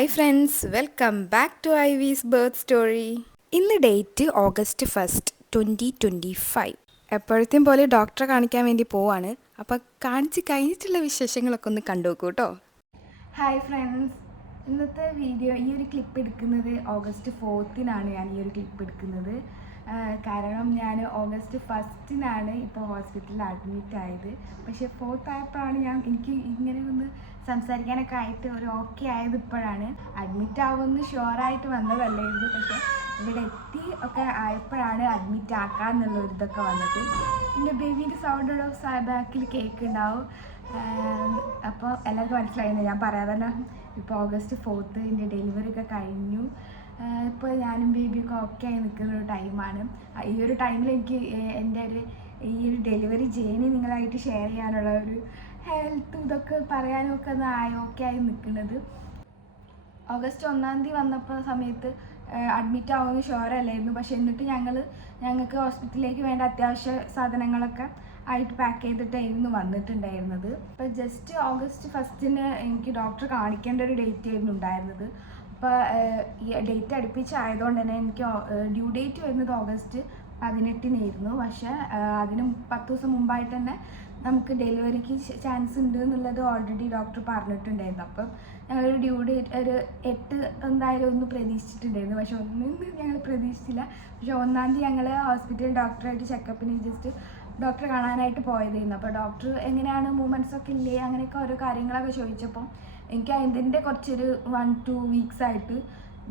Hi friends, welcome back to Ivy's birth story. ഇന്ന് date August 1st, 2025. എപ്പോഴത്തെയും പോലെ ഡോക്ടറെ കാണിക്കാൻ വേണ്ടി പോവാണ്. അപ്പോൾ കാണിച്ച് കഴിഞ്ഞിട്ടുള്ള വിശേഷങ്ങളൊക്കെ ഒന്ന് കണ്ടു നോക്കൂ കേട്ടോ. ഹായ് ഫ്രണ്ട്സ്, ഇന്നത്തെ വീഡിയോ ഈ ഒരു ക്ലിപ്പ് എടുക്കുന്നത് August 4th ഞാൻ ഈ ഒരു ക്ലിപ്പ് എടുക്കുന്നത്. കാരണം ഞാൻ August 1st ഇപ്പോൾ ഹോസ്പിറ്റലിൽ അഡ്മിറ്റ് ആയത്. പക്ഷേ 4th ആയപ്പോഴാണ് എനിക്ക് ഇങ്ങനെ ഒന്ന് സംസാരിക്കാനൊക്കെ ആയിട്ട് ഒരു ഓക്കെ ആയത്. ഇപ്പോഴാണ് അഡ്മിറ്റ് ആവുമെന്ന് ഷുവറായിട്ട് വന്നതല്ലായിരുന്നു. പക്ഷേ ഇവിടെ എത്തി ഒക്കെ ആയപ്പോഴാണ് അഡ്മിറ്റ് ആക്കാമെന്നുള്ള ഒരു ഇതൊക്കെ വന്നത്. എൻ്റെ ബേബീൻ്റെ സൗണ്ട് ബാക്കിൽ കേക്ക് ഉണ്ടാവും. അപ്പോൾ എല്ലാവർക്കും മനസ്സിലായിരുന്നു, ഞാൻ പറയാതെ തന്നെ. ഇപ്പോൾ August 4th എൻ്റെ ഡെലിവറി ഒക്കെ കഴിഞ്ഞു. ഇപ്പോൾ ഞാനും ബേബിയൊക്കെ ഓക്കെ ആയി നിൽക്കുന്ന ഒരു ടൈമാണ്. ഈ ഒരു ടൈമിൽ എനിക്ക് എൻ്റെ ഈ ഒരു ഡെലിവറി ജേർണി നിങ്ങളായിട്ട് ഷെയർ ചെയ്യാനുള്ള ഒരു ഹെൽത്ത് ഇതൊക്കെ പറയാനും ഒക്കെ ഒന്ന് ഓക്കെ ആയി നിൽക്കുന്നത്. August 1 വന്നപ്പോൾ സമയത്ത് അഡ്മിറ്റ് ആവുമെന്ന് ഷുവറല്ലായിരുന്നു. പക്ഷെ എന്നിട്ട് ഞങ്ങൾക്ക് ഹോസ്പിറ്റലിലേക്ക് വേണ്ട അത്യാവശ്യ സാധനങ്ങളൊക്കെ ആയിട്ട് പാക്ക് ചെയ്തിട്ടായിരുന്നു വന്നിട്ടുണ്ടായിരുന്നത്. അപ്പോൾ ജസ്റ്റ് August 1 എനിക്ക് ഡോക്ടറെ കാണിക്കേണ്ട ഒരു ഡേറ്റ് ആയിരുന്നു ഉണ്ടായിരുന്നത്. അപ്പോൾ ഈ ഡേറ്റ് അടുപ്പിച്ചായതുകൊണ്ട് തന്നെ എനിക്ക് ഡ്യൂ ഡേറ്റ് വരുന്നത് August 18 പക്ഷേ അതിന് 10 ദിവസം മുമ്പായിട്ട് തന്നെ നമുക്ക് ഡെലിവറിക്ക് ചാൻസ് ഉണ്ട് എന്നുള്ളത് ഓൾറെഡി ഡോക്ടർ പറഞ്ഞിട്ടുണ്ടായിരുന്നു. അപ്പം ഞങ്ങളൊരു ഡ്യൂ ഡേറ്റ് ഒരു 8 എന്തായാലും ഒന്ന് പ്രതീക്ഷിച്ചിട്ടുണ്ടായിരുന്നു. പക്ഷെ ഒന്നും ഞങ്ങൾ പ്രതീക്ഷിച്ചില്ല. പക്ഷെ 1 ഞങ്ങൾ ഹോസ്പിറ്റൽ ഡോക്ടറായിട്ട് ചെക്കപ്പിന് ജസ്റ്റ് ഡോക്ടറെ കാണാനായിട്ട് പോയതായിരുന്നു. അപ്പോൾ ഡോക്ടർ എങ്ങനെയാണ് മൂവ്മെൻറ്റ്സ് ഒക്കെ ഇല്ലേ അങ്ങനെയൊക്കെ ഓരോ കാര്യങ്ങളൊക്കെ ചോദിച്ചപ്പോൾ എനിക്ക് അതിൻ്റെ കുറച്ചൊരു 1-2 വീക്സ് ആയിട്ട്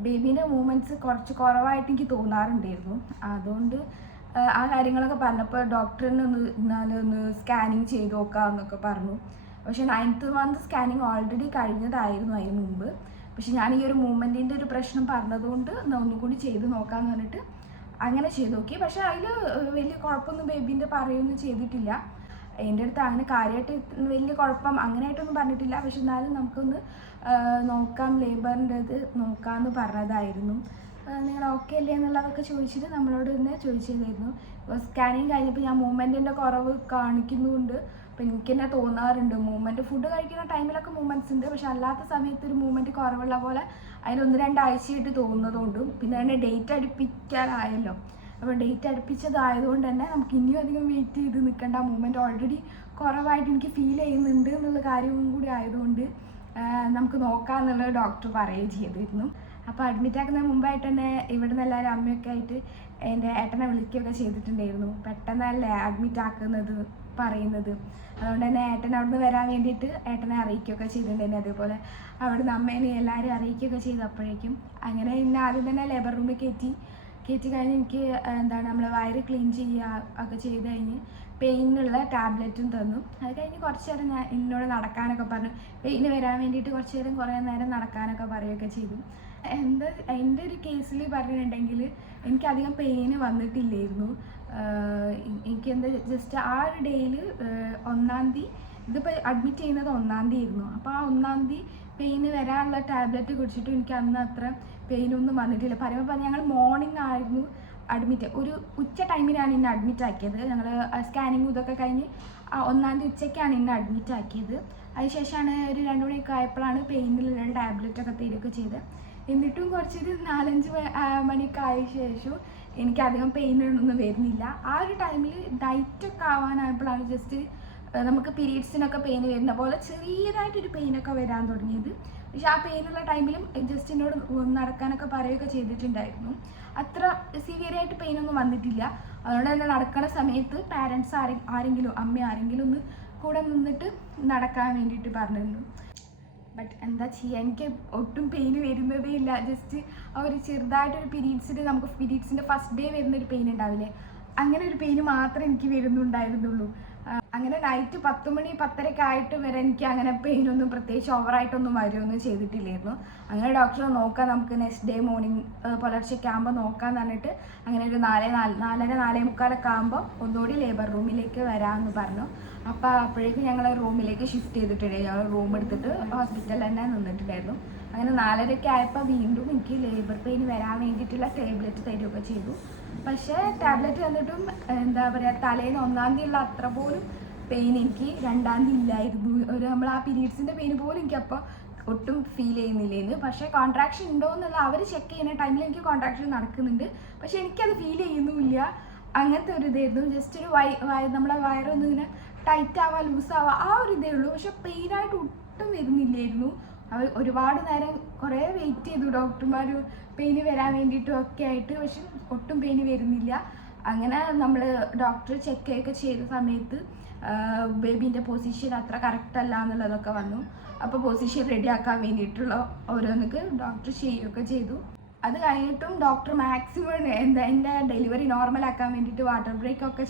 ബേബീൻ്റെ മൂവ്മെൻറ്റ്സ് കുറച്ച് കുറവായിട്ട് എനിക്ക് തോന്നാറുണ്ടായിരുന്നു. അതുകൊണ്ട് ആ കാര്യങ്ങളൊക്കെ പറഞ്ഞപ്പോൾ ഡോക്ടറിന് ഒന്ന് സ്കാനിങ് ചെയ്ത് നോക്കാമെന്നൊക്കെ പറഞ്ഞു. പക്ഷേ 9th month സ്കാനിങ് ഓൾറെഡി കഴിഞ്ഞതായിരുന്നു അതിന് മുമ്പ്. പക്ഷെ ഞാൻ ഈ ഒരു മൂവ്മെൻറ്റിൻ്റെ ഒരു പ്രശ്നം പറഞ്ഞതുകൊണ്ട് ഒന്നുകൂടി ചെയ്ത് നോക്കാമെന്ന് പറഞ്ഞിട്ട് അങ്ങനെ ചെയ്ത് നോക്കി. പക്ഷേ അതിൽ വലിയ കുഴപ്പമൊന്നും ബേബീൻ്റെ പറയുകയൊന്നും ചെയ്തിട്ടില്ല. എൻ്റെ അടുത്ത് അങ്ങനെ കാര്യമായിട്ട് വലിയ കുഴപ്പം അങ്ങനെയായിട്ടൊന്നും പറഞ്ഞിട്ടില്ല. പക്ഷെ എന്നാലും നമുക്കൊന്ന് നോക്കാം, ലേബറിൻ്റെ ഇത് നോക്കാമെന്ന് പറഞ്ഞതായിരുന്നു. നിങ്ങൾ ഓക്കെ അല്ലേ എന്നുള്ളതൊക്കെ ചോദിച്ചിട്ട് നമ്മളോട് തന്നെ ചോദിച്ചതായിരുന്നു. ഇപ്പോൾ സ്കാനിങ് കഴിഞ്ഞപ്പോൾ ഞാൻ മൂവ്മെൻറ്റിൻ്റെ കുറവ് കാണിക്കുന്നുണ്ട്. അപ്പോൾ എനിക്ക് തന്നെ തോന്നാറുണ്ട് മൂവ്മെൻറ്റ് ഫുഡ് കഴിക്കുന്ന ടൈമിലൊക്കെ മൂവ്മെൻറ്റ്സ് ഉണ്ട്. പക്ഷെ അല്ലാത്ത സമയത്ത് ഒരു മൂവ്മെൻറ്റ് കുറവുള്ള പോലെ അതിന് 1-2 ആഴ്ചയായിട്ട് തോന്നുന്നതുകൊണ്ടും പിന്നെ അതിൻ്റെ ഡേറ്റ് അടുപ്പിക്കാനായല്ലോ. അപ്പോൾ ഡേറ്റ് അടുപ്പിച്ചതായതുകൊണ്ട് തന്നെ നമുക്ക് ഇനിയും അധികം വെയിറ്റ് ചെയ്ത് നിൽക്കേണ്ട, മൂവ്മെൻറ്റ് ഓൾറെഡി കുറവായിട്ട് എനിക്ക് ഫീൽ ചെയ്യുന്നുണ്ട് എന്നുള്ള കാര്യവും കൂടി ആയതുകൊണ്ട് നമുക്ക് നോക്കാമെന്നുള്ളത് ഡോക്ടർ പറയുകയും ചെയ്തിരുന്നു. അപ്പോൾ അഡ്മിറ്റ് ആക്കുന്നതിന് മുമ്പായിട്ട് തന്നെ ഇവിടെ നിന്ന് എല്ലാവരും അമ്മയൊക്കെ ആയിട്ട് എൻ്റെ ഏട്ടനെ വിളിക്കുകയൊക്കെ ചെയ്തിട്ടുണ്ടായിരുന്നു. പെട്ടെന്നല്ലേ അഡ്മിറ്റ് ആക്കുന്നത് പറയുന്നത്. അതുകൊണ്ട് തന്നെ ഏട്ടൻ അവിടെ നിന്ന് വരാൻ വേണ്ടിയിട്ട് ഏട്ടനെ അറിയിക്കുകയൊക്കെ ചെയ്തിട്ടുണ്ടായിരുന്നു. അതേപോലെ അവിടെ നിന്ന് അമ്മേനെ എല്ലാവരും അറിയിക്കുകയൊക്കെ ചെയ്തപ്പോഴേക്കും അങ്ങനെ ഇന്ന് ആദ്യം തന്നെ ലേബർ റൂമിൽ കയറ്റി കഴിഞ്ഞ് എനിക്ക് നമ്മൾ വയറ് ക്ലീൻ ചെയ്യുക ഒക്കെ ചെയ്ത് കഴിഞ്ഞ് പെയിനുള്ള ടാബ്ലറ്റും തന്നു. അത് കഴിഞ്ഞ് കുറച്ച് നേരം എന്നോട് നടക്കാനൊക്കെ പറഞ്ഞു. പെയിന് വരാൻ വേണ്ടിയിട്ട് കുറേ നേരം നടക്കാനൊക്കെ പറയുകയൊക്കെ ചെയ്തു. എൻ്റെ ഒരു കേസിൽ പറഞ്ഞിട്ടുണ്ടെങ്കിൽ എനിക്കധികം പെയിന് വന്നിട്ടില്ലായിരുന്നു. എനിക്കെന്താ ജസ്റ്റ് ആ ഒരു ഡേയിൽ 1 ഇതിപ്പോൾ അഡ്മിറ്റ് ചെയ്യുന്നത് 1 ആയിരുന്നു. അപ്പോൾ ആ 1 പെയിന് വരാനുള്ള ടാബ്ലറ്റ് കുടിച്ചിട്ടും എനിക്ക് അന്ന് അത്ര പെയിനൊന്നും വന്നിട്ടില്ല. പറയുമ്പോൾ ഞങ്ങൾ മോർണിംഗ് ആയിരുന്നു അഡ്മിറ്റ്. ഒരു ഉച്ച ടൈമിനാണ് ഇന്ന് അഡ്മിറ്റ് ആക്കിയത്. ഞങ്ങൾ സ്കാനിങ്ങും ഇതൊക്കെ കഴിഞ്ഞ് 1 ഉച്ചയ്ക്കാണ് ഇന്ന് അഡ്മിറ്റ് ആക്കിയത്. അതിനുശേഷമാണ് ഒരു 2 മണിയൊക്കെ ആയപ്പോഴാണ് പെയിനിലുള്ള ടാബ്ലറ്റൊക്കെ തരികയൊക്കെ ചെയ്ത്. എന്നിട്ടും കുറച്ചൊരു 4-5 മണിയൊക്കെ ആയ ശേഷം എനിക്കധികം പെയിനൊന്നും വരുന്നില്ല. ആ ഒരു ടൈമിൽ ഡയറ്റൊക്കെ ആവാനായപ്പോഴാണ് ജസ്റ്റ് നമുക്ക് പീരീഡ്സിനൊക്കെ പെയിൻ വരുന്ന പോലെ ചെറിയതായിട്ടൊരു പെയിനൊക്കെ വരാൻ തുടങ്ങിയത്. പക്ഷെ ആ പെയിനുള്ള ടൈമിലും ജസ്റ്റ് എന്നോട് നടക്കാനൊക്കെ പറയുകയൊക്കെ ചെയ്തിട്ടുണ്ടായിരുന്നു. അത്ര സിവിയറായിട്ട് പെയിനൊന്നും വന്നിട്ടില്ല. അതുകൊണ്ട് തന്നെ നടക്കുന്ന സമയത്ത് പാരൻസ് ആരെങ്കിലും അമ്മ ആരെങ്കിലും ഒന്ന് കൂടെ നിന്നിട്ട് നടക്കാൻ വേണ്ടിയിട്ട് പറഞ്ഞിരുന്നു. ബട്ട് എന്താ ചെയ്യുക, എനിക്ക് ഒട്ടും പെയിന് വരുന്നതേ ഇല്ല. ജസ്റ്റ് ആ ഒരു ചെറുതായിട്ടൊരു നമുക്ക് പീരീഡ്സിൻ്റെ ഫസ്റ്റ് ഡേ വരുന്നൊരു പെയിൻ ഉണ്ടാവില്ലേ, അങ്ങനെ ഒരു പെയിന് മാത്രമേ എനിക്ക് വരുന്നുണ്ടായിരുന്നുള്ളൂ. അങ്ങനെ നൈറ്റ് 10 മണി 10:30 ആയിട്ട് വരെ എനിക്ക് അങ്ങനെ പെയിനൊന്നും പ്രത്യേകിച്ച് ഓവറായിട്ടൊന്നും വരുമൊന്നും ചെയ്തിട്ടില്ലായിരുന്നു. അങ്ങനെ ഡോക്ടറെ നോക്കാം, നമുക്ക് നെക്സ്റ്റ് ഡേ മോർണിംഗ് പുലർച്ചയ്ക്ക് ആകുമ്പോൾ നോക്കാമെന്ന് പറഞ്ഞിട്ട് അങ്ങനെ ഒരു 4:45 ആകുമ്പോൾ ഒന്നുകൂടി ലേബർ റൂമിലേക്ക് വരാമെന്ന് പറഞ്ഞു. അപ്പോൾ അപ്പോഴേക്കും ഞങ്ങൾ റൂമിലേക്ക് ഷിഫ്റ്റ് ചെയ്തിട്ടുണ്ടായിരുന്നു. ഞങ്ങൾ റൂം എടുത്തിട്ട് ഹോസ്പിറ്റലിൽ തന്നെ നിന്നിട്ടുണ്ടായിരുന്നു. അങ്ങനെ 4:30 ആയപ്പോൾ വീണ്ടും എനിക്ക് ലേബർ പെയിൻ വരാൻ വേണ്ടിയിട്ടുള്ള ടാബ്ലറ്റ് തരികയൊക്കെ ചെയ്തു. പക്ഷേ ടാബ്ലറ്റ് തന്നിട്ടും എന്താ പറയുക, തലേന്ന് 1 അത്ര പോലും പെയിൻ എനിക്ക് 2 ഇല്ലായിരുന്നു. നമ്മൾ ആ പീരീഡ്സിൻ്റെ പെയിൻ പോലും എനിക്കപ്പോൾ ഒട്ടും ഫീൽ ചെയ്യുന്നില്ലേന്ന്. പക്ഷേ കോൺട്രാക്ഷൻ ഉണ്ടോ എന്നുള്ള അവർ ചെക്ക് ചെയ്യുന്ന ടൈമിൽ എനിക്ക് കോൺട്രാക്ഷൻ നടക്കുന്നുണ്ട്, പക്ഷെ എനിക്കത് ഫീൽ ചെയ്യുന്നുമില്ല. അങ്ങനത്തെ ഒരു ഇതായിരുന്നു. ജസ്റ്റ് ഒരു നമ്മളെ വയറൊന്നും ഇങ്ങനെ ടൈറ്റ് ആവാ ലൂസാവാ ആ ഒരു ഇതേ ഉള്ളൂ. പക്ഷെ പെയിനായിട്ട് ഒട്ടും വരുന്നില്ലായിരുന്നു. അവർ ഒരുപാട് നേരം കുറേ വെയിറ്റ് ചെയ്തു ഡോക്ടർമാർ പെയിന് വരാൻ വേണ്ടിയിട്ടും ഒക്കെ ആയിട്ട്, പക്ഷെ ഒട്ടും പെയിന് വരുന്നില്ല. അങ്ങനെ നമ്മൾ ഡോക്ടർ ചെക്കൊക്കെ ചെയ്ത സമയത്ത് ബേബീൻ്റെ പൊസിഷൻ അത്ര കറക്റ്റ് അല്ല എന്നുള്ളതൊക്കെ വന്നു. അപ്പോൾ പൊസിഷൻ റെഡിയാക്കാൻ വേണ്ടിയിട്ടുള്ള ഓരോന്നൊക്കെ ഡോക്ടർ ചെയ്യുകയൊക്കെ ചെയ്തു. അത് കഴിഞ്ഞിട്ടും ഡോക്ടർ മാക്സിമം എൻ്റെ ഡെലിവറി നോർമലാക്കാൻ വേണ്ടിയിട്ട് വാട്ടർ ബ്രേക്ക് ഒക്കെ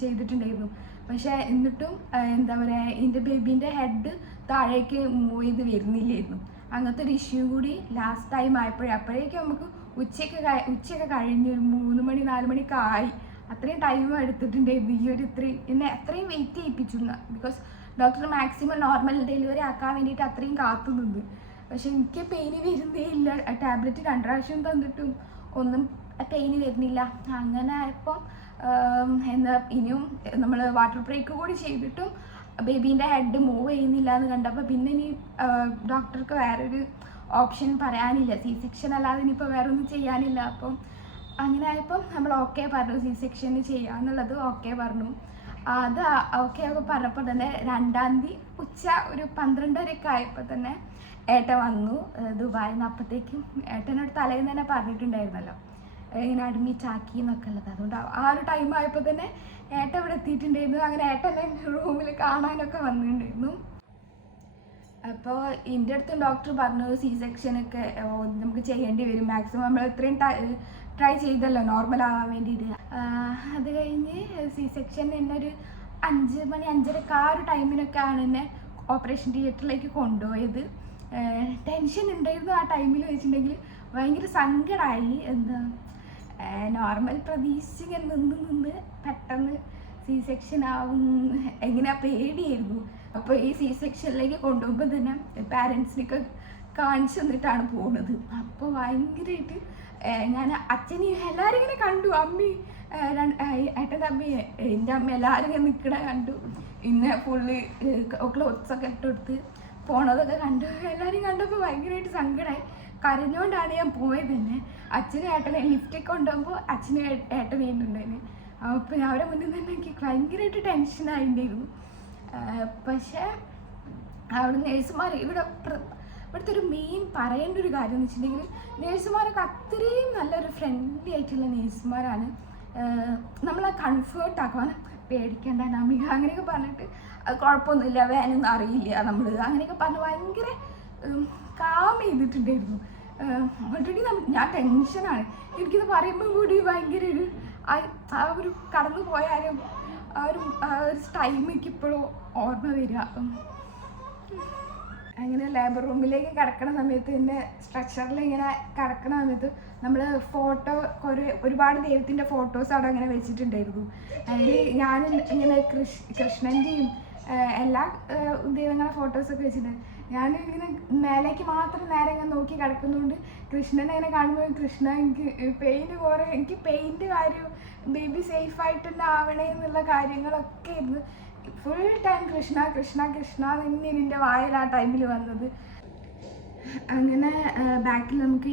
ചെയ്തിട്ടുണ്ടായിരുന്നു. പക്ഷേ എന്നിട്ടും എന്താ പറയുക, എൻ്റെ ബേബീൻ്റെ ഹെഡ് താഴേക്ക് മൂവ് ചെയ്ത് വരുന്നില്ലായിരുന്നു. അങ്ങനത്തെ ഒരു ഇഷ്യൂ കൂടി ലാസ്റ്റ് ടൈം അപ്പോഴേക്കും നമുക്ക് ഉച്ചയൊക്കെ കഴിഞ്ഞ് 3 മണി 4 മണിയൊക്കെ ആയി. അത്രയും ടൈം എടുത്തിട്ടുണ്ടായിരുന്നു ഈ ഒരു എന്നെ അത്രയും വെയിറ്റ് ചെയ്യിപ്പിച്ചു. Because doctor maximum normal delivery ആക്കാൻ വേണ്ടിയിട്ട് അത്രയും കാത്തു നിന്ന്. പക്ഷെ എനിക്ക് പെയിന് വരുന്നേ ഇല്ല. ടാബ്ലറ്റ് 2 പ്രാവശ്യം തന്നിട്ടും ഒന്നും പെയിന് വരുന്നില്ല. അങ്ങനെ ആയപ്പോൾ ഇനിയും നമ്മൾ വാട്ടർ ബ്രേക്ക് കൂടി ചെയ്തിട്ടും ബേബീൻ്റെ ഹെഡ് മൂവ് ചെയ്യുന്നില്ല എന്ന് കണ്ടപ്പോൾ പിന്നെ ഇനി ഡോക്ടർക്ക് വേറൊരു ഓപ്ഷൻ പറയാനില്ല. സി സെക്ഷൻ അല്ലാതെ ഇനിയിപ്പോൾ വേറെ ഒന്നും ചെയ്യാനില്ല. അപ്പം അങ്ങനെ ആയപ്പം നമ്മൾ ഓക്കെ പറഞ്ഞു, സി സെക്ഷന് ചെയ്യാന്നുള്ളത് ഓക്കെ പറഞ്ഞു. അത് ഓക്കെ ഒക്കെ പറഞ്ഞപ്പോൾ തന്നെ 2-ാം തീയതി ഉച്ച ഒരു 12:30 ആയപ്പോൾ തന്നെ ഏട്ടൻ വന്നു ദുബായിൽ നിന്ന്. അപ്പോഴത്തേക്കും ഏട്ടനോട് തലേന്ന് തന്നെ പറഞ്ഞിട്ടുണ്ടായിരുന്നല്ലോ ഇങ്ങനെ അഡ്മിറ്റ് ആക്കി എന്നൊക്കെ ഉള്ളത്. അതുകൊണ്ട് ആ ഒരു ടൈം ആയപ്പോൾ തന്നെ ഏട്ടൻ ഇവിടെ എത്തിയിട്ടുണ്ടായിരുന്നു. അങ്ങനെ ഏട്ടനെ റൂമിൽ കാണാനൊക്കെ വന്നിട്ടുണ്ടായിരുന്നു. അപ്പോൾ എൻ്റെ അടുത്തും ഡോക്ടർ പറഞ്ഞു സി സെക്ഷനൊക്കെ നമുക്ക് ചെയ്യേണ്ടി വരും. മാക്സിമം നമ്മൾ ഇത്രയും ട്രൈ ചെയ്തല്ലോ നോർമൽ ആവാൻ വേണ്ടിയിട്ട്. അത് കഴിഞ്ഞ് സി സെക്ഷൻ എന്നെ ഒരു 5 മണി 5:30 ആ ഒരു ടൈമിനൊക്കെയാണ് എന്നെ ഓപ്പറേഷൻ തിയേറ്ററിലേക്ക് കൊണ്ടുപോയത്. ടെൻഷൻ ഉണ്ടായിരുന്നു ആ ടൈമിൽ വെച്ചിട്ടുണ്ടെങ്കിൽ. ഭയങ്കര സങ്കടമായി. എന്താ നോർമൽ പ്രതീക്ഷിച്ച് നിന്ന് പെട്ടെന്ന് സി സെക്ഷൻ ആവും എങ്ങനെ പേടിയായിരുന്നു. അപ്പോൾ ഈ സി സെക്ഷനിലേക്ക് കൊണ്ടുപോകുമ്പോൾ തന്നെ പാരൻസിനൊക്കെ കാണിച്ചു തന്നിട്ടാണ് പോകുന്നത്. അപ്പോൾ ഭയങ്കരമായിട്ട് ഞാൻ അച്ഛനെയും എല്ലാവരും ഇങ്ങനെ കണ്ടു. അമ്മി ഏട്ടൻ്റെ അമ്മ എൻ്റെ അമ്മ എല്ലാവരും ഇങ്ങനെ നിൽക്കണ കണ്ടു. പിന്നെ ഫുള്ള് ക്ലോത്ത്സൊക്കെ ഇട്ടെടുത്ത് പോണതൊക്കെ കണ്ടു. എല്ലാവരും കണ്ടപ്പോൾ ഭയങ്കരമായിട്ട് സങ്കടമായി. കരഞ്ഞുകൊണ്ടാണ് ഞാൻ പോയത് തന്നെ. അച്ഛനും ഏട്ടനെ ലിഫ്റ്റൊക്കെ കൊണ്ടുപോകുമ്പോൾ അച്ഛനും ഏട്ടൻ ചെയ്യുന്നുണ്ടായിരുന്നു. അപ്പോൾ അവരെ മുന്നിൽ തന്നെ എനിക്ക് ഭയങ്കരമായിട്ട് ടെൻഷനായിട്ടുണ്ടായിരുന്നു. പക്ഷേ അവിടെ നേഴ്സുമാർ ഇവിടുത്തെ ഒരു മെയിൻ പറയേണ്ട ഒരു കാര്യം എന്ന് വെച്ചിട്ടുണ്ടെങ്കിൽ നേഴ്സുമാരൊക്കെ അത്രയും നല്ലൊരു ഫ്രണ്ട്ലി ആയിട്ടുള്ള നേഴ്സുമാരാണ്. നമ്മളെ കംഫേർട്ടാക്കുവാൻ പേടിക്കേണ്ട നമിക അങ്ങനെയൊക്കെ പറഞ്ഞിട്ട് കുഴപ്പമൊന്നുമില്ല, വേനൊന്നും അറിയില്ല നമ്മൾ അങ്ങനെയൊക്കെ പറഞ്ഞ് ഭയങ്കര കാം ചെയ്തിട്ടുണ്ടായിരുന്നു. ഓൾറെഡി ഞാൻ ടെൻഷനാണ്. എനിക്കിത് പറയുമ്പോൾ കൂടി ഭയങ്കര ഒരു ആ ഒരു കടന്നു പോയാലും ആ ഒരു ടൈമൊക്കെ ഇപ്പോഴും ഓർമ്മ വരിക. അങ്ങനെ ലേബർ റൂമിലേക്ക് കിടക്കുന്ന സമയത്ത് എൻ്റെ സ്ട്രക്ചറിൽ ഇങ്ങനെ കിടക്കുന്ന സമയത്ത് നമ്മൾ ഒരുപാട് ദൈവത്തിൻ്റെ ഫോട്ടോസ് അവിടെ അങ്ങനെ വെച്ചിട്ടുണ്ടായിരുന്നു. അതിൽ ഞാൻ ഇങ്ങനെ കൃഷ്ണൻ്റെയും എല്ലാ ദൈവങ്ങളുടെ ഫോട്ടോസൊക്കെ വെച്ചിട്ടുണ്ട്. ഞാനിങ്ങനെ മേലേക്ക് മാത്രം നേരെ ഇങ്ങനെ നോക്കി കിടക്കുന്നതുകൊണ്ട് കൃഷ്ണനെ ഇങ്ങനെ കാണുമ്പോൾ കൃഷ്ണ എനിക്ക് എനിക്ക് പെയിൻ്റെ കാര്യം ബേബി സേഫായിട്ട് തന്നെ ആവണേ എന്നുള്ള കാര്യങ്ങളൊക്കെ ആയിരുന്നു. ഫുൾ ടൈം കൃഷ്ണ കൃഷ്ണ കൃഷ്ണ തന്നെ എൻ്റെ വായിൽ ആ ടൈമിൽ വന്നത്. അങ്ങനെ ബാക്കിൽ നമുക്ക്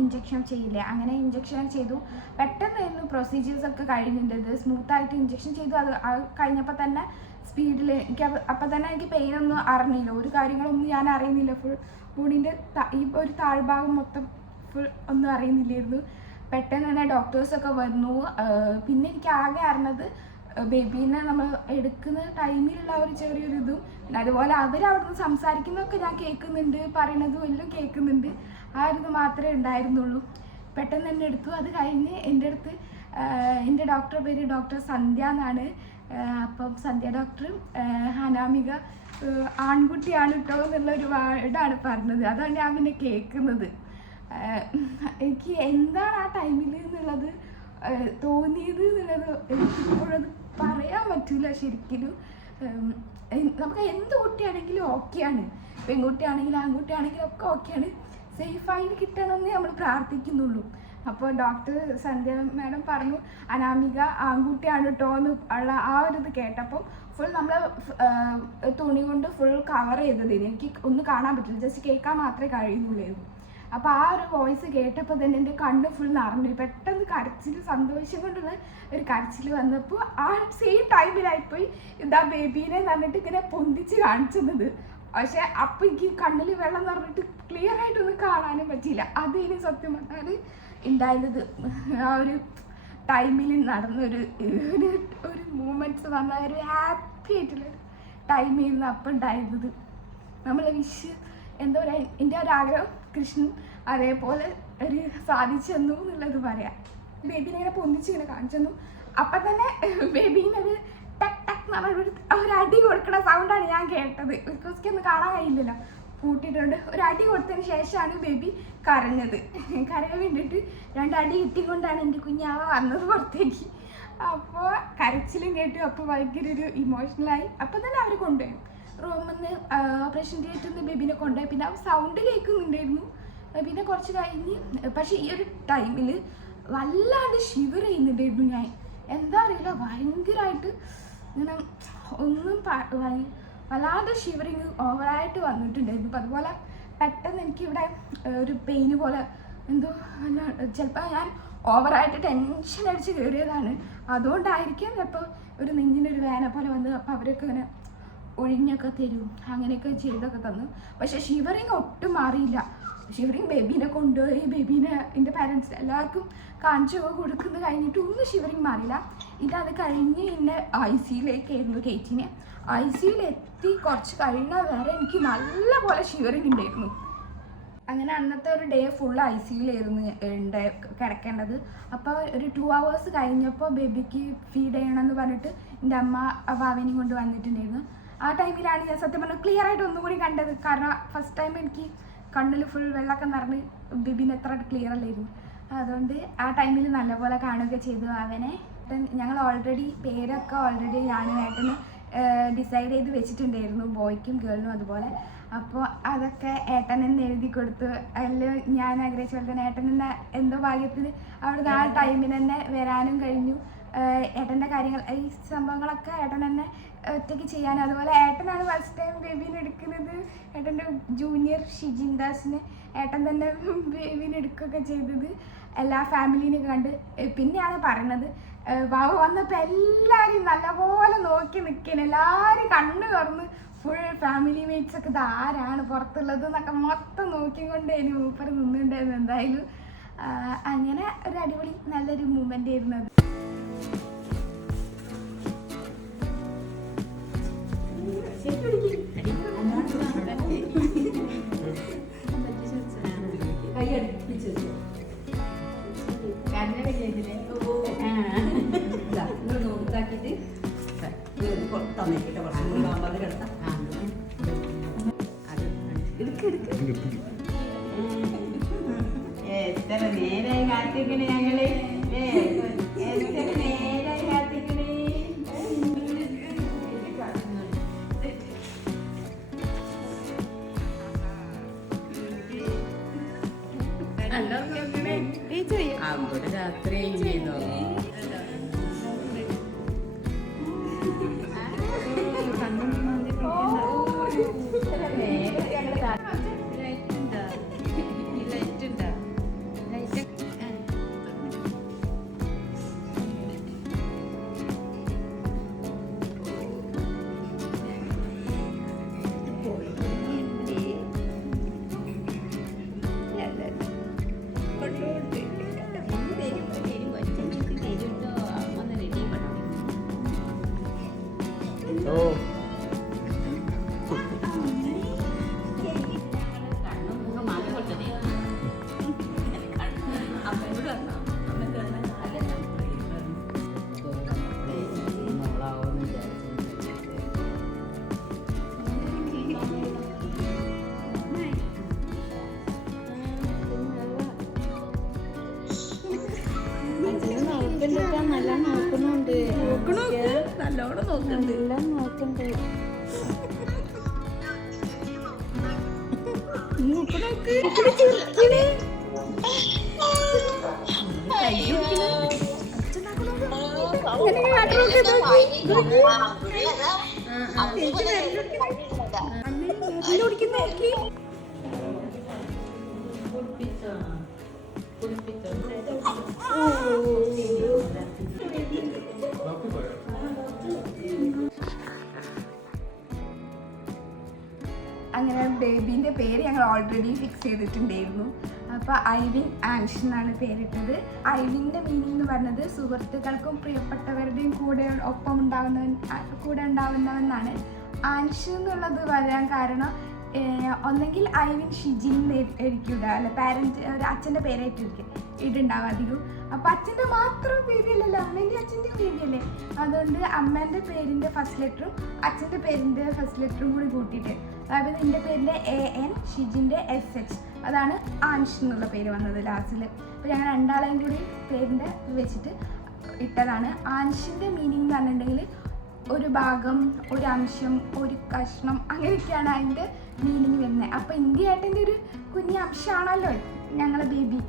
ഇഞ്ചക്ഷൻ ചെയ്യില്ലേ, അങ്ങനെ ഇഞ്ചക്ഷൻ ചെയ്തു. പെട്ടെന്നായിരുന്നു പ്രൊസീജിയേഴ്സൊക്കെ കഴിഞ്ഞിട്ടത്. സ്മൂത്തായിട്ട് ഇഞ്ചക്ഷൻ ചെയ്തു. അത് കഴിഞ്ഞപ്പോൾ തന്നെ സ്പീഡിൽ എനിക്ക് അപ്പം തന്നെ എനിക്ക് പെയിനൊന്നും അറിഞ്ഞില്ല, ഒരു കാര്യങ്ങളൊന്നും ഞാൻ അറിയുന്നില്ല. ഫുൾ ബോഡീൻ്റെ ഈ ഒരു താഴ്ഭാഗം മൊത്തം ഫുൾ ഒന്നും അറിയുന്നില്ലായിരുന്നു. പെട്ടെന്ന് തന്നെ ഡോക്ടേഴ്സൊക്കെ വന്നു. പിന്നെ എനിക്ക് ആകെ അറിഞ്ഞത് ബേബീനെ നമ്മൾ എടുക്കുന്ന ടൈമിലുള്ള ഒരു ചെറിയൊരു ഇതും പിന്നെ അതുപോലെ അവരവിടുന്ന് സംസാരിക്കുന്നതൊക്കെ ഞാൻ കേൾക്കുന്നുണ്ട്, പറയണതും എല്ലാം കേൾക്കുന്നുണ്ട്. ആ ഒരു ഇത് മാത്രമേ ഉണ്ടായിരുന്നുള്ളൂ. പെട്ടെന്ന് തന്നെ എടുത്തു. അത് കഴിഞ്ഞ് എൻ്റെ അടുത്ത് എൻ്റെ ഡോക്ടറുടെ പേര് ഡോക്ടർ സന്ധ്യ എന്നാണ്. അപ്പം സന്ധ്യ ഡോക്ടർ അനാമിക ആൺകുട്ടിയാണ് കേട്ടോ എന്നുള്ളൊരു വേർഡാണ് പറഞ്ഞത്. അതാണ് ഞാൻ പിന്നെ കേൾക്കുന്നത്. എനിക്ക് എന്താണ് ആ ടൈമിൽ എന്നുള്ളത് തോന്നിയത് എന്നുള്ളത് എനിക്കിപ്പോഴത് പറയാൻ പറ്റില്ല ശരിക്കും. നമുക്ക് എന്ത് കുട്ടിയാണെങ്കിലും ഓക്കെയാണ്, പെൺകുട്ടിയാണെങ്കിലും ആൺകുട്ടിയാണെങ്കിലും ഒക്കെ ഓക്കെയാണ്. സേഫായി കിട്ടണമെന്നേ നമ്മൾ പ്രാർത്ഥിക്കുന്നുള്ളൂ. അപ്പോൾ ഡോക്ടർ സന്ധ്യ മാഡം പറഞ്ഞു അനാമിക ആൺകുട്ടിയാണ് കേട്ടോ എന്ന് ഉള്ള ആ ഒരു ഇത് കേട്ടപ്പോൾ ഫുൾ നമ്മൾ തുണി കൊണ്ട് ഫുൾ കവർ ചെയ്തത്. എനിക്ക് ഒന്നും കാണാൻ പറ്റില്ല, ജസ്റ്റ് കേൾക്കാൻ മാത്രമേ കഴിയുന്നുള്ളൂ. അപ്പോൾ ആ ഒരു വോയിസ് കേട്ടപ്പോൾ തന്നെ എൻ്റെ കണ്ണ് ഫുൾ നിറഞ്ഞു. പെട്ടെന്ന് കരച്ചിൽ, സന്തോഷം കൊണ്ടുള്ള ഒരു കരച്ചിൽ വന്നപ്പോൾ ആ സെയിം ടൈമിലായിപ്പോയി ഇതാ ബേബീനെ പറഞ്ഞിട്ട് ഇങ്ങനെ പൊന്തിച്ച് കാണിച്ചത്. പക്ഷെ അപ്പം എനിക്ക് കണ്ണിൽ വെള്ളം നിറഞ്ഞിട്ട് ക്ലിയർ ആയിട്ടൊന്നും കാണാനും പറ്റിയില്ല. അതിന് സത്യം പറഞ്ഞാൽ ഉണ്ടായത് ആ ഒരു ടൈമിൽ നടന്നൊരു ഒരു മൂമെൻറ്റ്സ് പറഞ്ഞാൽ ഒരു ഹാപ്പി ആയിട്ടുള്ളൊരു ടൈമായിരുന്നു അപ്പം ഉണ്ടായിരുന്നത്. നമ്മളെ എന്താ പറയുക, എൻ്റെ ഒരാഗ്രഹം കൃഷ്ണൻ അതേപോലെ ഒരു സാധിച്ചെന്നു എന്നുള്ളത് പറയാം. ബേബീനെ ഇങ്ങനെ പൊന്തിച്ചിങ്ങനെ കാണിച്ചെന്നു. അപ്പം തന്നെ ബേബീനൊരു ടക്ക് ടക്ക് എന്ന് പറഞ്ഞ ഒരു അടി കൊടുക്കുന്ന സൗണ്ടാണ് ഞാൻ കേട്ടത്. ബിക്കോസ് ഒന്നും കാണാൻ കഴിയില്ലല്ലോ, പൂട്ടിയിട്ടുണ്ട്. ഒരു അടി കൊടുത്തതിന് ശേഷമാണ് ബേബി കരഞ്ഞത്. കരയാൻ വേണ്ടിയിട്ട് 2 അടി കിട്ടിക്കൊണ്ടാണ് എൻ്റെ കുഞ്ഞാവ വന്നത് പുറത്തേക്ക്. അപ്പോൾ കരച്ചിലും കേട്ടു. അപ്പോൾ ഭയങ്കര ഒരു ഇമോഷണലായി. അപ്പം തന്നെ അവർ കൊണ്ടുപോയി റൂമിൽ നിന്ന്, ഓപ്പറേഷൻ തിയേറ്ററിൽ നിന്ന് ബേബിനെ കൊണ്ടുപോയി. പിന്നെ സൗണ്ട് കേൾക്കുന്നുണ്ടായിരുന്നു. പിന്നെ കുറച്ച് കഴിഞ്ഞ്, പക്ഷേ ഈ ഒരു ടൈമിൽ വല്ലാണ്ട് ഷിവർ ചെയ്യുന്നുണ്ടായിരുന്നു ഞാൻ. എന്താ അറിയില്ല, ഭയങ്കരമായിട്ട് ഇങ്ങനെ ഒന്നും വല്ലാണ്ട് ഷിവറിങ് ഓവറായിട്ട് വന്നിട്ടുണ്ടായിരുന്നു. അപ്പോൾ അതുപോലെ പെട്ടെന്ന് എനിക്കിവിടെ ഒരു പെയിന് പോലെ എന്തോ, ചിലപ്പോൾ ഞാൻ ഓവറായിട്ട് ടെൻഷൻ അടിച്ച് കയറിയതാണ്. അതുകൊണ്ടായിരിക്കും ചിലപ്പോൾ ഒരു നെഞ്ചിനൊരു വേന പോലെ വന്നത്. അപ്പോൾ അവരൊക്കെ ഇങ്ങനെ ഒഴിഞ്ഞൊക്കെ തരും, അങ്ങനെയൊക്കെ ചെയ്തൊക്കെ തന്നു. പക്ഷേ ഷിവറിങ് ഒട്ടും മാറിയില്ല. ഷിവറിങ് ബേബീനെ കൊണ്ടുപോയി, ബേബീനെ എൻ്റെ പാരൻസ് എല്ലാവർക്കും കാണിച്ചു കൊടുക്കുന്നത് കഴിഞ്ഞിട്ട് ഒന്നും ഷിവറിങ് മാറിയില്ല. ഇതത് കഴിഞ്ഞ് എന്നെ ICUയിലേക്കായിരുന്നു കയറ്റിനെ. ICUയിലെത്തി കുറച്ച് കഴിഞ്ഞ വരെ എനിക്ക് നല്ല പോലെ ഷിവറിങ് ഉണ്ടായിരുന്നു. അങ്ങനെ അന്നത്തെ ഒരു ഡേ ഫുൾ ICUയിലായിരുന്നു കിടക്കേണ്ടത്. അപ്പോൾ ഒരു 2 hours കഴിഞ്ഞപ്പോൾ ബേബിക്ക് ഫീഡ് ചെയ്യണമെന്ന് പറഞ്ഞിട്ട് എൻ്റെ അമ്മ ഭാവിനെയും കൊണ്ട് വന്നിട്ടുണ്ടായിരുന്നു. ആ ടൈമിലാണ് ഞാൻ സത്യം പറഞ്ഞാൽ ക്ലിയർ ആയിട്ട് ഒന്നും കൂടി കണ്ടത്. കാരണം ഫസ്റ്റ് ടൈം എനിക്ക് കണ്ണിൽ ഫുൾ വെള്ളമൊക്കെ നിറഞ്ഞ് ബേബീനെ എത്ര ക്ലിയർ അല്ലായിരുന്നു. അതുകൊണ്ട് ആ ടൈമിൽ നല്ലപോലെ കാണുകയൊക്കെ ചെയ്തു അവനെ. ഞങ്ങൾ പേരൊക്കെ ഓൾറെഡി ഞാനും ഏട്ടന് ഡിസൈഡ് ചെയ്ത് വെച്ചിട്ടുണ്ടായിരുന്നു, ബോയ്ക്കും ഗേളിനും അതുപോലെ. അപ്പോൾ അതൊക്കെ ഏട്ടൻ തന്നെ എഴുതി കൊടുത്തു. അതിൽ ഞാൻ ആഗ്രഹിച്ച പോലെ തന്നെ ഏട്ടൻ തന്നെ എന്തോ ഭാഗ്യത്തിന് അവിടുന്ന് ആ ടൈമിന് തന്നെ വരാനും കഴിഞ്ഞു. ഏട്ടൻ്റെ കാര്യങ്ങൾ, ഈ സംഭവങ്ങളൊക്കെ ഏട്ടൻ തന്നെ ഒറ്റയ്ക്ക് ചെയ്യാൻ. അതുപോലെ ഏട്ടനാണ് ഫസ്റ്റ് ടൈം ബേബീനെ എടുക്കുന്നത്. ഏട്ടൻ്റെ ജൂനിയർ ഷിജിൻ ദാസിനെ ഏട്ടൻ തന്നെ ബേബീനെ എടുക്കുകയൊക്കെ ചെയ്തത്. എല്ലാ ഫാമിലീനെയൊക്കെ കണ്ട് പിന്നെയാണ് പറയുന്നത്, ബാബ വന്നപ്പോൾ എല്ലാവരും നല്ലപോലെ നോക്കി നിൽക്കാൻ, എല്ലാവരും കണ്ണ് തുറന്ന് ഫുൾ ഫാമിലി മേറ്റ്സ് ഒക്കെ ഇതാരാണ് പുറത്തുള്ളത് എന്നൊക്കെ മൊത്തം നോക്കിക്കൊണ്ട് ഇനി മൂപ്പർ നിന്നുണ്ടായിരുന്നു. എന്തായാലും അങ്ങനെ ഒരു അടിപൊളി നല്ലൊരു മൂമെൻ്റ് ആയിരുന്നു അത്. എത്ര നേരായി കാത്തിക്കണേ ഞങ്ങള്, എത്ര നേരായി കാത്തിക്കണേ. അവിടെ രാത്രി ചെയ്തോ നല്ല നോക്കുന്നുണ്ട്, നല്ലോണം നോക്കുന്നുണ്ട്, എല്ലാം നോക്കണ്ട്. അങ്ങനെ ബേബീൻ്റെ പേര് ഞങ്ങൾ ഓൾറെഡി ഫിക്സ് ചെയ്തിട്ടുണ്ടായിരുന്നു. അപ്പോൾ ഐവിൻ ആൻഷ് എന്നാണ് പേരിട്ടത്. ഐവിൻ്റെ മീനിങ് എന്ന് പറഞ്ഞത് സുഹൃത്തുക്കൾക്കും പ്രിയപ്പെട്ടവരുടെയും ഒപ്പം ഉണ്ടാവുന്നവെന്നാണ്. ആൻഷ് എന്നുള്ളത് വരാൻ കാരണം ഒന്നെങ്കിൽ ഐവിൻ ഷിജിൻ ആയിരിക്കും ഇടുക, അല്ല അച്ഛൻ്റെ പേരായിട്ടിരിക്കും ഇടുണ്ടാവും അധികം. അപ്പോൾ അച്ഛൻ്റെ മാത്രം പേരില്ലല്ലോ, അമ്മേൻ്റെ അച്ഛൻ്റെയും പേരിയല്ലേ. അതുകൊണ്ട് അമ്മേൻ്റെ പേരിൻ്റെ ഫസ്റ്റ് ലെറ്ററും അച്ഛൻ്റെ പേരിൻ്റെ ഫസ്റ്റ് ലെറ്ററും കൂടി കൂട്ടിയിട്ട്, അതായത് എൻ്റെ പേരിൻ്റെ AN, ഷിജിൻ്റെ SH, അതാണ് ആൻഷ് എന്നുള്ള പേര് വന്നത് ലാസ്റ്റിൽ. അപ്പോൾ ഞങ്ങൾ രണ്ടാളെയും കൂടി പേരിൻ്റെ വെച്ചിട്ട് ഇട്ടതാണ്. ആൻഷിൻ്റെ മീനിങ് എന്ന് പറഞ്ഞിട്ടുണ്ടെങ്കിൽ ഒരു ഭാഗം, ഒരു അംശം, ഒരു കഷ്ണം, അങ്ങനെയൊക്കെയാണ് അതിൻ്റെ മീനിങ് വരുന്നത്. അപ്പോൾ ഇന്ത്യയായിട്ടിൻ്റെ ഒരു കുഞ്ഞ് അംശമാണല്ലോ ഞങ്ങളെ ബേബി.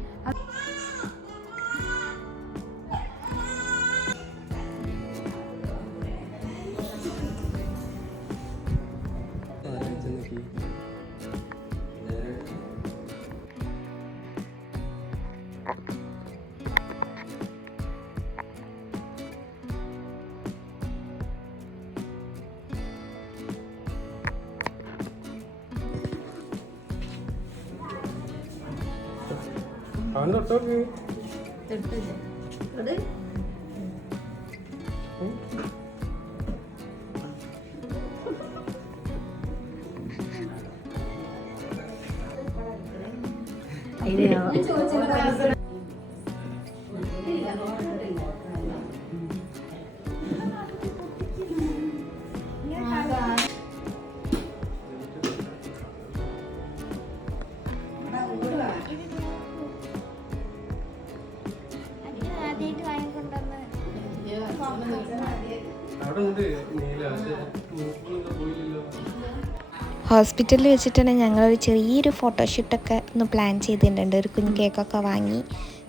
ഹോസ്പിറ്റലിൽ വെച്ചിട്ട് തന്നെ ഞങ്ങളൊരു ചെറിയൊരു ഫോട്ടോഷൂട്ടൊക്കെ ഒന്ന് പ്ലാൻ ചെയ്തിട്ടുണ്ട്. ഒരു കുഞ്ഞ് കേക്കൊക്കെ വാങ്ങി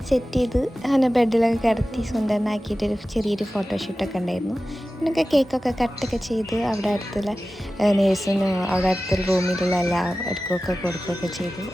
സെറ്റ് ചെയ്ത് അങ്ങനെ ബെഡിലൊക്കെ കിടത്തി സുന്ദരനാക്കിയിട്ടൊരു ചെറിയൊരു ഫോട്ടോഷൂട്ടൊക്കെ ഉണ്ടായിരുന്നു. പിന്നൊക്കെ കേക്കൊക്കെ കട്ടൊക്കെ ചെയ്ത് അവിടെ അടുത്തുള്ള നേഴ്സിനും അവിടെ അടുത്തുള്ള റൂമിലുള്ള എല്ലാവർക്കൊക്കെ കൊടുക്കുകയൊക്കെ ചെയ്തു.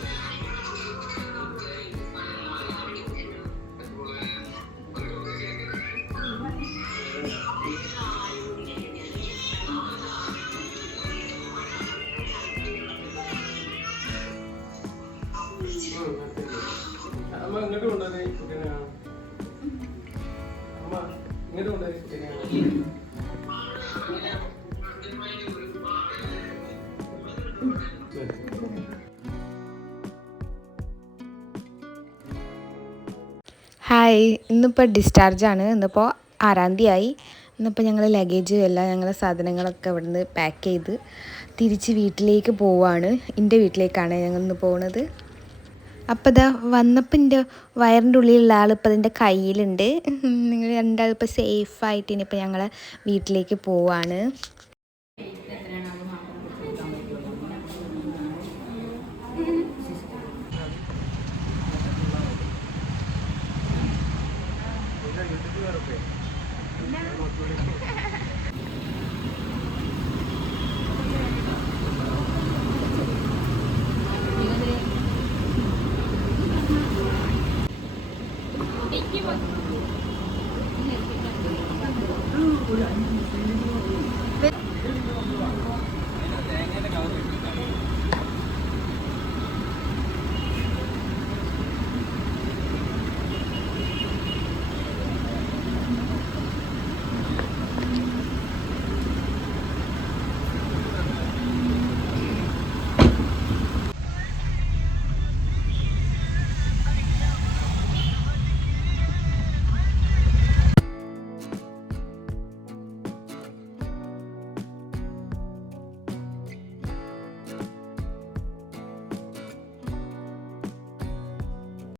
ഹായ്, ഇന്നിപ്പോൾ ഡിസ്ചാർജാണ്. ഇന്നിപ്പോൾ 6-ാം തീയതി. ഇന്നിപ്പോൾ ഞങ്ങൾ ലഗേജ് എല്ലാം ഞങ്ങളുടെ സാധനങ്ങളൊക്കെ ഇവിടുന്ന് പാക്ക് ചെയ്ത് തിരിച്ച് വീട്ടിലേക്ക് പോവുകയാണ്. എൻ്റെ വീട്ടിലേക്കാണ് ഞങ്ങൾ ഇന്ന് പോകുന്നത്. അപ്പോൾ ഇതാ വന്നപ്പോൾ എൻ്റെ വയറിൻ്റെ ഉള്ളിലുള്ള ആൾ ഇപ്പോൾ അതിൻ്റെ കയ്യിലുണ്ട്. നിങ്ങൾ രണ്ടാളും ഇപ്പോൾ സേഫായിട്ട് ഇനിയിപ്പോൾ ഞങ്ങൾ വീട്ടിലേക്ക് പോവുകയാണ്.